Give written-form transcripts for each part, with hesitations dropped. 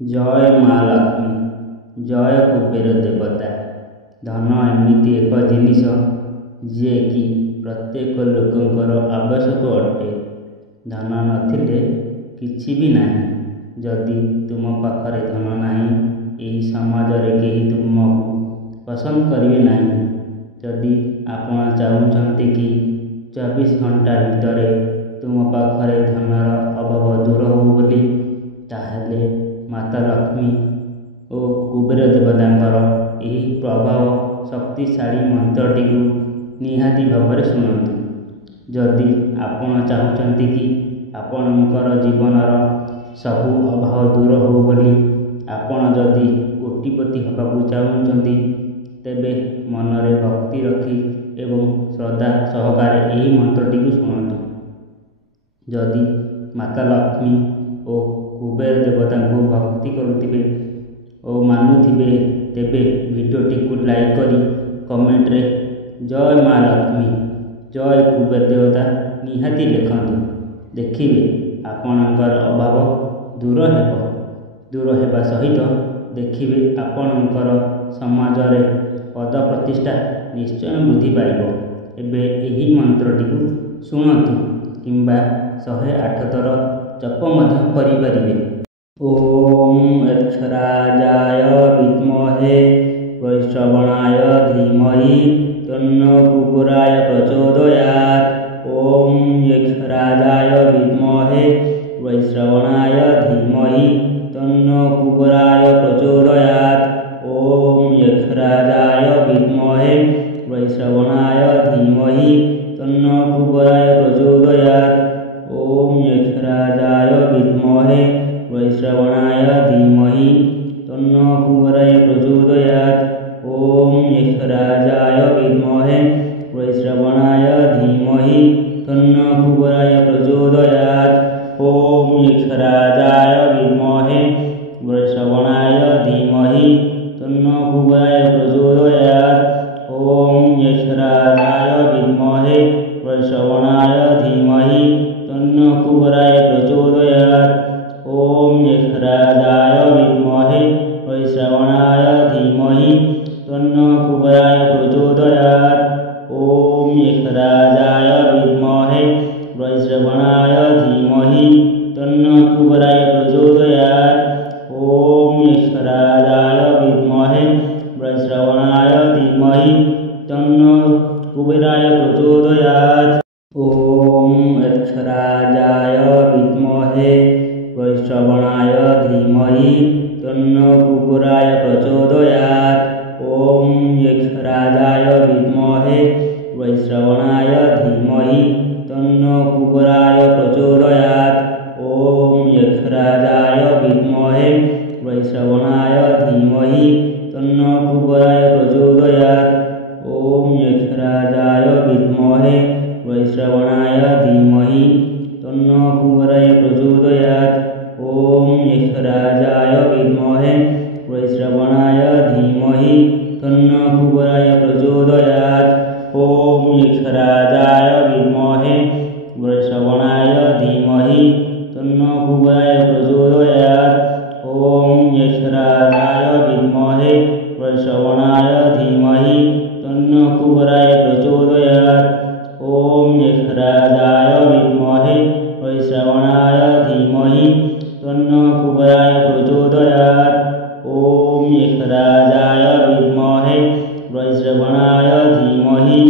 जय माँ लक्ष्मी, जय कुबेर देवता। धन एमिति एक जिनिष जे कि प्रत्येक लोकंकर आवश्यक अटे। धन नथिले किछि भी नाही। जदि तुम पाखरे धन नाही, एही समाजरे केही तुमको पसंद करिवे नाही। जदि आपण चाहुछंती कि 24 घंटा भितरे तुम पाखरे धनर अभाव दूर हो बोली, ताहेले माता लक्ष्मी ओ कुबेर देवतांकर ଏହି प्रभाव शक्तिशाली मंत्रटिକୁ निहाती भाବରେ ଶୁଣନ୍ତୁ। ଯଦି ଆପଣ ଚାହୁଁଛନ୍ତି କି ଆପଣଙ୍କର ଜୀବନର ସବୁ ଅଭାବ ଦୂର ହେଉ ବୋଲି, ଆପଣ ଯଦି କୋଟିପତି ହେବାକୁ ଚାହୁଁଛନ୍ତି, ତେବେ ମନରେ ଭକ୍ତି ରଖି ଏବଂ ଶ୍ରଦ୍ଧା ସହକାରେ ଏହି ମନ୍ତ୍ରଟିକୁ ଶୁଣନ୍ତୁ। ଯଦି ମାତା ଲକ୍ଷ୍ମୀ ଓ କୁବେର ଦେବତାଙ୍କୁ ଭକ୍ତି କରୁଥିବେ ଓ ମାନୁଥିବେ, ତେବେ ଭିଡ଼ିଓଟିକୁ ଲାଇକ୍ କରି କମେଣ୍ଟରେ ଜୟ ମା ଲକ୍ଷ୍ମୀ, ଜୟ କୁବେର ଦେବତା ନିହାତି ଲେଖନ୍ତୁ। ଦେଖିବେ ଆପଣଙ୍କର ଅଭାବ ଦୂର ହେବ। ଦୂର ହେବା ସହିତ ଦେଖିବେ ଆପଣଙ୍କର ସମାଜରେ ପଦ ପ୍ରତିଷ୍ଠା ନିଶ୍ଚୟ ବୃଦ୍ଧି ପାଇବ। ଏବେ ଏହି ମନ୍ତ୍ରଟିକୁ ଶୁଣନ୍ତୁ କିମ୍ବା 108 ଥର ଜପ ମଧ୍ୟ କରିପାରିବେ। ओम अक्षराजाय विद्महे वैश्रवणाय धीमहि तन्नो कुबेराय प्रचोदयात्। ओम अक्षराजाय विद्महे वैश्रवणाय धीमहि तन्नो कुबेराय प्रचोदयात्। ओम अक्षराजाय विद्महे वैश्रवणाय धीमहि तन्नो कुबेराय प्रचोदयात्। ओम अक्षराजाय विद्महे वैश्रवणाय धीमहि तन्नो कुबेराय प्रचोदयात्। ओम अक्षराजाय विद्महे वैश्रवणाय धीमहि तन्नो कुबेराय प्रचोदयात्। ओम अक्षराजाय विद्महे वैश्रवणाय धीमहि तन्नो कुबेराय प्रचोदयात्। ओम अक्षराजाय विद्महे वैश्रवणाय धीमहि तन्नो कुबेराय प्रचोदयात्। ओम अक्षराजाय विद्महे वैश्रवणाय धीमहि तन्नो कुबेराय प्रचोदयात्। ओम अक्षराजाय विद्महे वैश्रवणाय धीमहि तन्नो कुबेराय प्रचोदयात्। ओम अक्षराजाय विद्महे वैश्रवणाय धीमहि तन्नो कुबेराय प्रचोदयात्। ओम अक्षराजाय विद्महे वैश्रवणाय धीमहि तन्नो कुबेराय प्रचोदयात्। ओम अक्षराजाय विद्महे वैश्रवणाय धीमहि तन्नो कुबेराय प्रचोदयात्। ओम अक्षराजाय विद्महे वैश्रवणाय धीमहि तन्नो कुबेराय प्रचोदयात्। ओम अक्षराजाय विद्महे वैश्रवणाय धीमहि तन्नो कुबेराय प्रचोदयात्। ओम अक्षराजाय विद्महे वैश्रवणाय धीमहि तन्नो कुबेराय प्रचोदयात्। ओम अक्षराजाय विद्महे वैश्रवणाय धीमहि तन्नो कुबेराय प्रचोदयात्। ओम अक्षराजाय विद्महे वैश्रवणाय धीमहि तन्नो कुबेराय प्रचोदयात्। ओम अक्षराजाय विद्महे वैश्रवणाय धीमहि तन्नो कुबेराय प्रचोदयात्। ओम अक्षराजाय विद्महे वैश्रवणाय धीमहि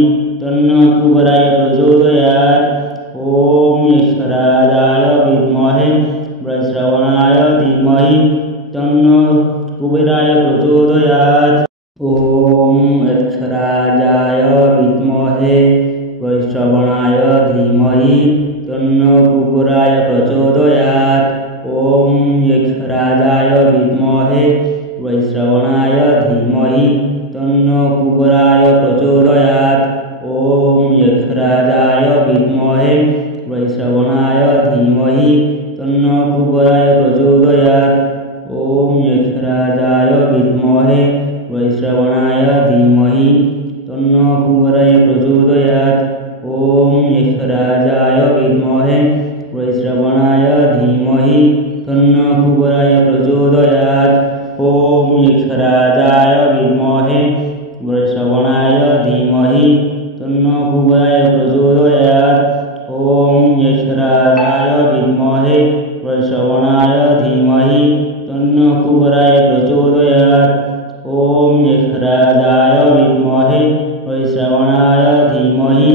तन्नो कुबेराय प्रचोदयात्। ओम अक्षराजाय विद्महे वैश्रवणाय धीमहि तन्नो कुबेराय प्रचोदयात्। ओम अक्षराजाय विद्महे वैश्रवणाय धीमहि तन्नो कुबेराय प्रचोदयात्। ओम अक्षराजाय विद्महे वैश्रवणाय धीमहि तन्नो कुबेराय प्रचोदयात्। ओम अक्षराजाय विद्महे वैश्रवणाय धीमहि तन्नो कुबेराय प्रचोदयात्। ओम अक्षराजाय विद्महे वैश्रवणाय धीमहि तन्नो कुबेराय प्रचोदयात्। ओम अक्षराजाय विद्महे वैश्रवणाय धीमहि तन्नो कुबेराय प्रचोदयात्। प्रचोदयात्। ॐ यक्षराजाय विद्महे वृषभनाय धीमहि तन्नो कुबेराय प्रचोदयात्। ॐ यक्षराजाय विद्महे वृषभनाय धीमहि तन्नो कुबेराय प्रचोदयात्। ॐ यक्षराजाय विद्महे वृषभनाय धीमहि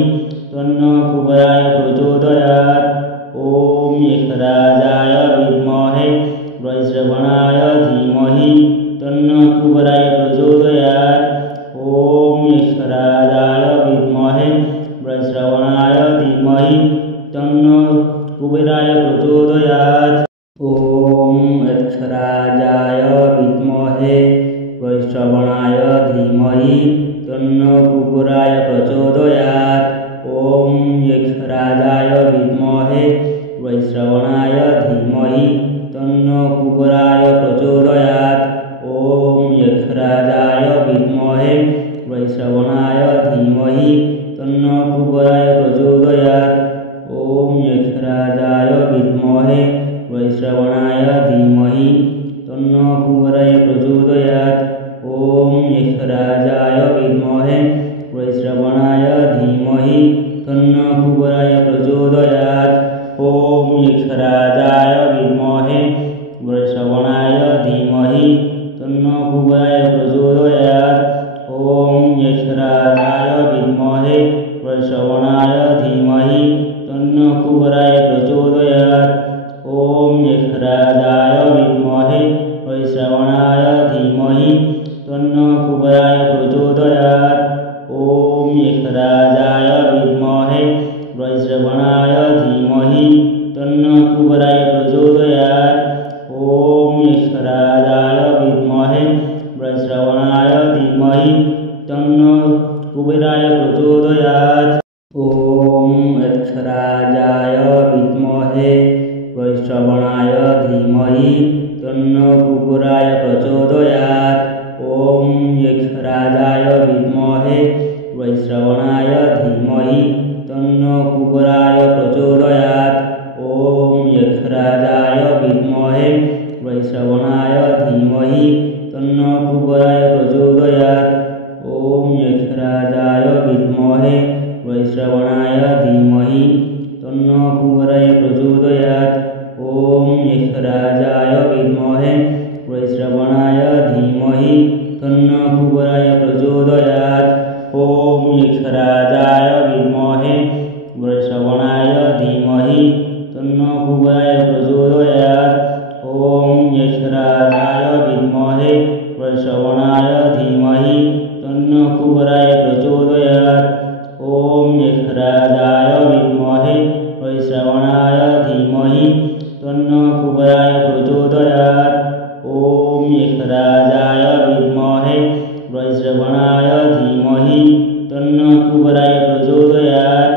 तन्नो कुबेराय प्रचोदयात्। ॐ यक्षराजाय विद्महे वृषभनाय धीमहि तन्नो कुबेराय प्रचोदयात्। ॐ यक्षराजाय विद्महे वृषभनाय धीमहि तन्नो कुबेराय प्रचोदयात्। ॐ यक्षराजाय विद्महे वृषभनाय धीमहि तन्नो कुबेराय प्रचोदयात्। ॐ यक्षराजाय विद्महे वृषभनाय धीमहि तन्नो कुबेराय प्रचोदयात्। ॐ यक्षराजाय विद्महे वृषभनाय धीमहि तन्नो कुबेराय प्रचोदयात्। ॐ यक्षराजाय विद्महे वृषभनाय धीमहि तन्नो कुबेराय प्रचोदयात्। ॐ यक्षराजाय विद्महे वृषभनाय धीमहि तन्नो कुबेराय प्रचोदयात्। ॐ यक्षराजाय विद्महे वृषभनाय धीमहि तन्नो कुबेराय प्रचोदयात्। ॐ यक्षराजाय विद्महे वृषभनाय धीमहि तन्नो कुबेराय प्रचोदयात्। ॐ यक्षराजाय विद्महे वृषभनाय धीमहि तन्नो कुबेराय प्रचोदयात्। ॐ यक्षराजाय विद्महे वृषभनाय धीमहि तन्नो कुबेराय प्रचोदयात्। ॐ यक्षराजाय विद्महे वृषभनाय धीमहि तन्नो कुबेराय प्रचोदयात्। ॐ यक्षराजाय विद्महे वृषभनाय धीमहि तन्नो कुबेराय प्रचोदयात्। ॐ यक्षराजाय विद्महे वृषभनाय धीमहि तन्नो कुबेराय प्रचोदयात्। ॐ यक्षराजाय विद्महे वृषभनाय धीमहि तन्नो कुबेराय प्रचोदयात्। ॐ यक्षराजाय विद्महे वृषभनाय धीमहि तन्नो कुबेराय प्रचोदयात्। ॐ यक्षराजाय विद्महे वृषभनाय धीमहि तन्नो कुबेराय प्रचोदयात्। ॐ यक्षराजाय विद्महे वृषभनाय धीमहि तन्नो कुबेराय प्रचोदयात्। ॐ यक्षराजाय विद्महे वृषभनाय धीमहि तन्नो कुबेराय प्रचोदयात्। ॐ यक्षराजाय विद्महे वृषभनाय धीमहि तन्नो कुबेराय प्रचोदयात्। ॐ यक्षराजाय विद्महे वृषभनाय धीमहि तन्नो कुबेराय प्रचोदयात्।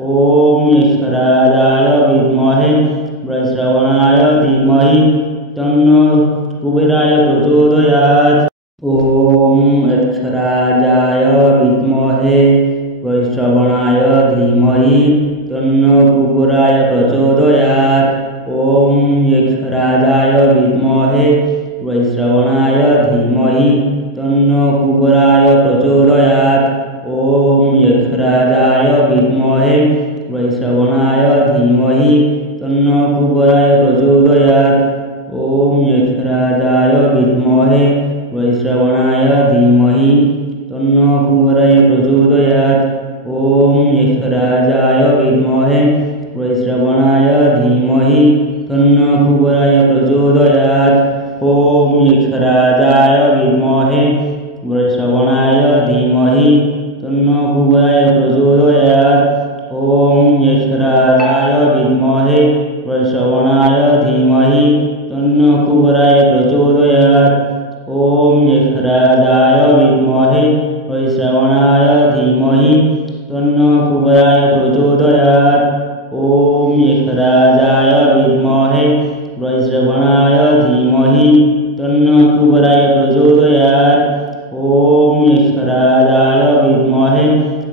ॐ यक्षराजाय विद्महे वृषभनाय धीमहि तन्नो कुबेराय प्रचोदयात्। ॐ यक्षराजाय विद्महे वृषभनाय धीमहि तन्नो कुबेराय प्रचोदयात्। ॐ यक्षराजाय विद्महे वृषभनाय धीमहि तन्नो कुबेराय प्रचोदयात्। ॐ यक्षराजाय विद्महे वृषभनाय धीमहि तन्नो कुबेराय प्रचोदयात्। ॐ यक्षराजाय विद्महे वृषभनाय धीमहि तन्नो कुबेराय प्रचोदयात्। ॐ यक्षराजाय विद्महे वृषभनाय धीमहि तन्नो कुबेराय प्रचोदयात्। ॐ यक्षराजाय विद्महे वृषभनाय धीमहि तन्नो कुबेराय प्रचोदयात्। ॐ यक्षराजाय विद्महे वृषभनाय धीमहि तन्नो कुबेराय प्रचोदयात्। ॐ यक्षराजाय विद्महे वृषभनाय धीमहि तन्नो कुबेराय प्रचोदयात्। ॐ यक्षराजाय विद्महे वृषभनाय धीमहि तन्नो कुबेराय प्रचोदयात्। ॐ यक्षराजाय विद्महे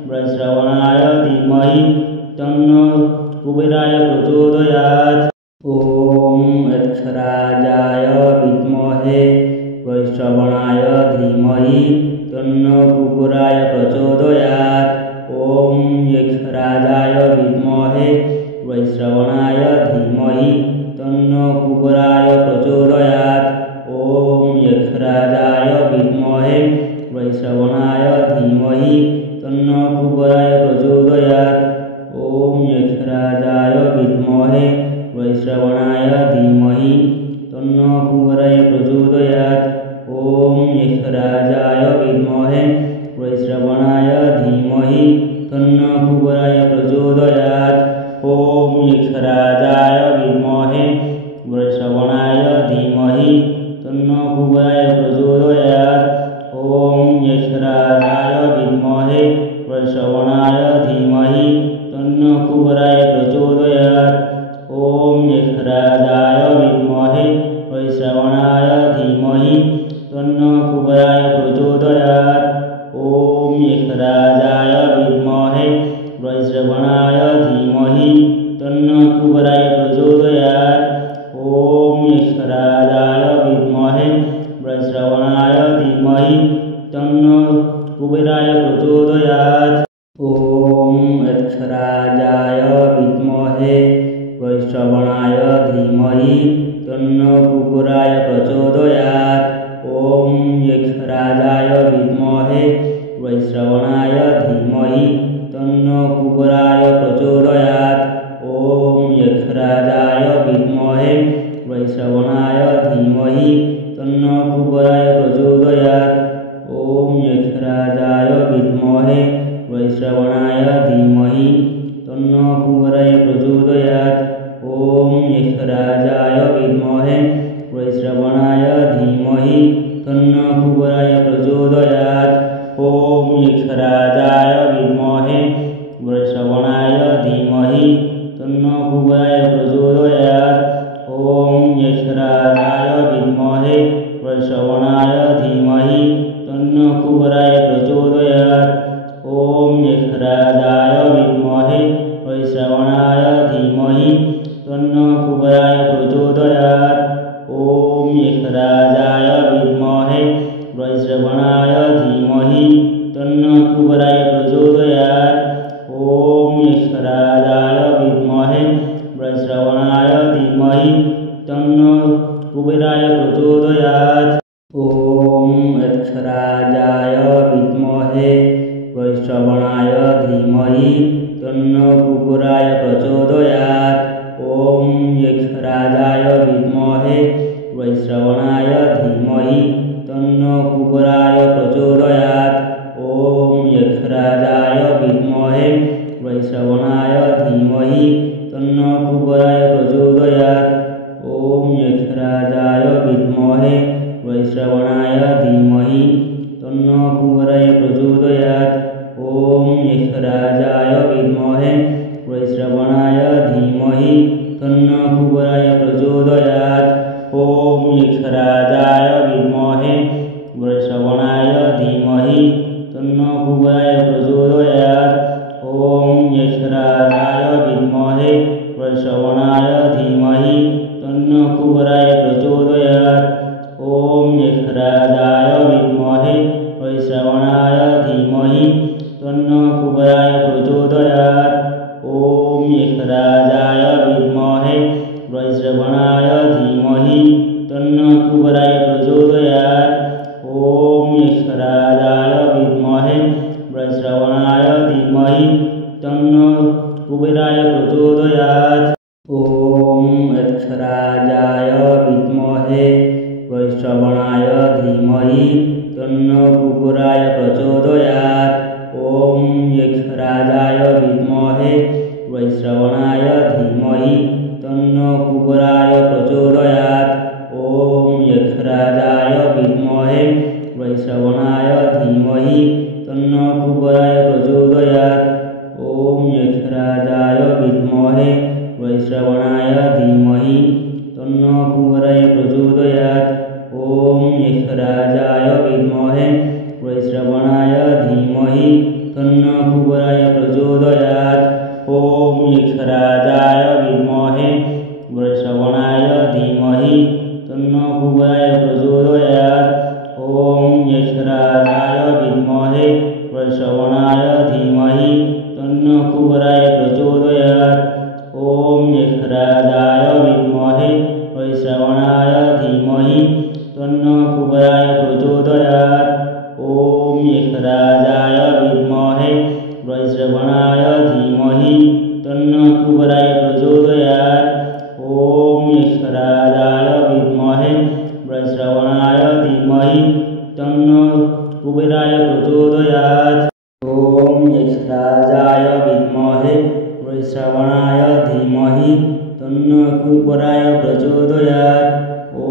वृषभनाय धीमहि तन्नो कुबेराय प्रचोदयात्। ॐ यक्षराजाय विद्महे वैश्रवणाय धीमहि तन्नो कुबुराय प्रचोदयात्। ॐ यक्षराजाय विद्महे वैश्रवणाय धीमहि तन्नो कुबुराय प्रचोदयात्। ॐ यक्षराजाय विद्महे वैश्रवणाय धीमहि तन्नो कुबुराय प्रचोदयात्। ॐ यक्षराजाय विद्महे वैश्रवणाय धीमहि तन्नो कुबुराय प्रचोदयात्। ॐ यक्षराजाय विद्महे वैश्रवणाय धीमहि तन्नो कुबुराय प्रचोदयात्। ॐ यक्षराजाय विद्महे वैश्रवणाय धीमहि तन्नो कुबुराय प्रचोदयात्। ॐ यक्षराजाय विद्महे वैश्रवणाय धीमहि तन्नो कुबुराय प्रचोदयात्। ॐ यक्षराजाय विद्महे वैश्रवणाय धीमहि तन्नो कुबुराय प्रचोदयात्। ॐ यक्षराजाय विद्महे वैश्रवणाय धीमहि तन्नो कुबुराय प्रचोदयात्। ॐ यक्षराजाय विद्महे वैश्रवणाय धीमहि तन्नो कुबेराय प्रचोदयात्। ॐ यक्षराजाय विद्महे वैश्रवणाय धीमहि तन्नो कुबेराय प्रचोदयात्। ॐ यक्षराजाय विद्महे वैश्रवणाय धीमहि तन्नो कुबेराय प्रचोदयात्। ॐ यक्षराजाय विद्महे वैश्रवणाय धीमहि तन्नो कुबेराय प्रचोदयात्। ॐ यक्षराजाय विद्महे वैश्रवणाय धीमहि तन्नो कुबेराय प्रचोदयात्। ॐ यक्षराजाय विद्महे वैश्रवणाय धीमहि तन्नो कुबेराय प्रचोदयात्। ॐ यक्षराजाय विद्महे वैश्रवणाय धीमहि तन्नो कुबेराय प्रचोदयात्। ॐ यक्षराजाय विद्महे वैश्रवणाय धीमहि तन्नो कुबेराय प्रचोदयात्। ॐ यक्षराजाय विद्महे वैश्रवणाय धीमहि तन्नो कुबेराय प्रचोदयात्। ॐ यक्षराजाय विद्महे वैश्रवणाय धीमहि तन्नो कुबेराय प्रचोदयात्। ॐ यक्षराजाय विद्महे वैश्रवणाय धीमहि तन्नो कुबेराय प्रचोदयात्। ॐ यक्षराजाय विद्महे वैश्रवणाय धीमहि तन्नो कुबेराय प्रचोदयात्। ॐ यक्षराजाय विद्महे वैश्रवणाय धीमहि तन्नो कुबेराय प्रचोदयात्। ॐ यक्षराजाय विद्महे वैश्रवणाय धीमहि तन्नो कुबेराय प्रचोदयात्। ॐ यक्षराजाय विद्महे वैश्रवणाय धीमहि तन्नो कुबेराय प्रचोदयात्। ॐ यक्षराजाय विद्महे वैश्रवणाय धीमहि तन्नो कुबेराय प्रचोदयात्। ॐ यक्षराजाय विद्महे वैश्रवणाय धीमहि तन्नो कुबेराय प्रचोदयात्। ॐ यक्षराजाय विद्महे वैश्रवणाय धीमहि तन्नो कुबेराय प्रचोदयात्। ॐ यक्षराजाय विद्महे वैश्रवणाय धीमहि तन्नो कुबेराय प्रचोदयात्। ॐ यक्षराजाय विद्महे वैश्रवणाय धीमहि तन्नो कुबेराय प्रचोदयात्। ॐ यक्षराजाय विद्महे वैश्रवणाय धीमहि तन्नो कुबेराय प्रचोदयात्। ॐ यक्षराजाय विद्महे वैश्रवणाय धीमहि तन्नो कुबेराय प्रचोदयात्। ॐ यक्षराजाय विद्महे वैश्रवणाय धीमहि तन्नो कुबेराय प्रचोदयात्। ॐ यक्षराजाय विद्महे वैश्रवणाय धीमहि तन्नो कुबेराय प्रचोदयात्। ॐ यक्षराजाय विद्महे वैश्रवणाय धीमहि तन्नो कुबेराय प्रचोदयात्। ॐ यक्षराजाय विद्महे वैश्रवणाय धीमहि तन्नो कुबेराय प्रचोदयात्। ॐ यक्षराजाय विद्महे वैश्रवणाय धीमहि तन्नो कुबेराय प्रचोदयात्। वैश्रवणाय धीमहि तन्नो कुबेराय प्रचोदयात्। ॐ यक्षराजाय विद्महे वैश्रवणाय धीमहि तन्नो कुबेराय प्रचोदयात्।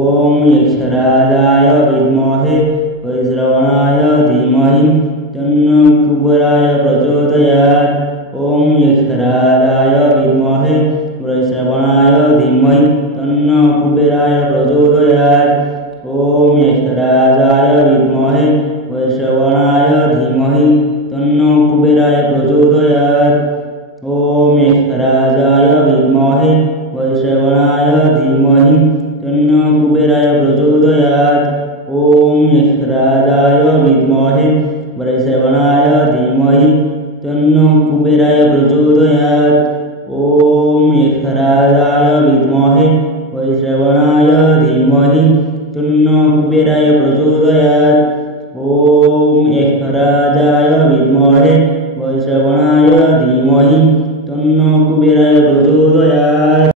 ॐ यक्षराजाय विद्महे वैश्रवणाय धीमहि तन्नो कुबेराय प्रचोदयात्। ॐ यक्षराजाय विद्महे वैश्रवणाय धीमहि तन्नो कुबेराय प्रचोदयात्। ॐ यक्षराजाय विद्महे वैश्रवणाय धीमहि तन्नो कुबेराय प्रचोदयात्। ॐ यक्षराजाय विद्महे वैश्रवणाय धीमहि तन्नो कुबेराय प्रचोदयात्। ॐ यक्षराजाय विद्महे वैश्रवणाय धीमहि तन्नो कुबेराय प्रचोदयात्। ॐ यक्षराजाय विद्महे वैश्रवणाय धीमहि तन्नो कुबेराय प्रचोदयात्।